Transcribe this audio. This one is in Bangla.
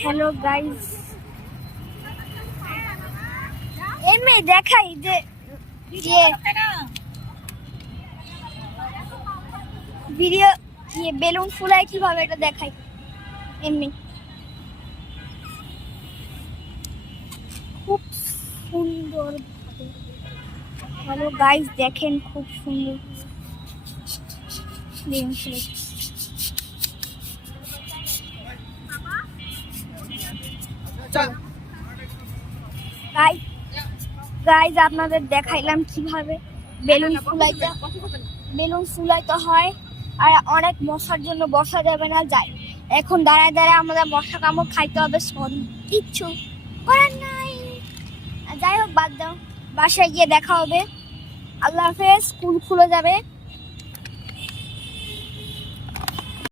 হ্যালো গাইস, এমনি দেখাই যে ভিডিও বেলুন ফুলায় কিভাবে এটা দেখাই এমনি। খুব সুন্দর। হ্যালো গাইস, দেখেন খুব সুন্দর বেলুন ফুলাই। গাইজ আপনাদের দেখাইলাম কিভাবে বেলুন ফুলাইতে হয়। আর অনেক মশার জন্য বসা যাবে না, যাই এখন দাঁড়ায় দাঁড়ায় আমাদের মশা কামড় খাইতে হবে, কিচ্ছু করার নাই। যাই হোক, বাদ দাও, বাসায় গিয়ে দেখা হবে। আল্লাহ হাফেজ। স্কুল খুলে যাবে।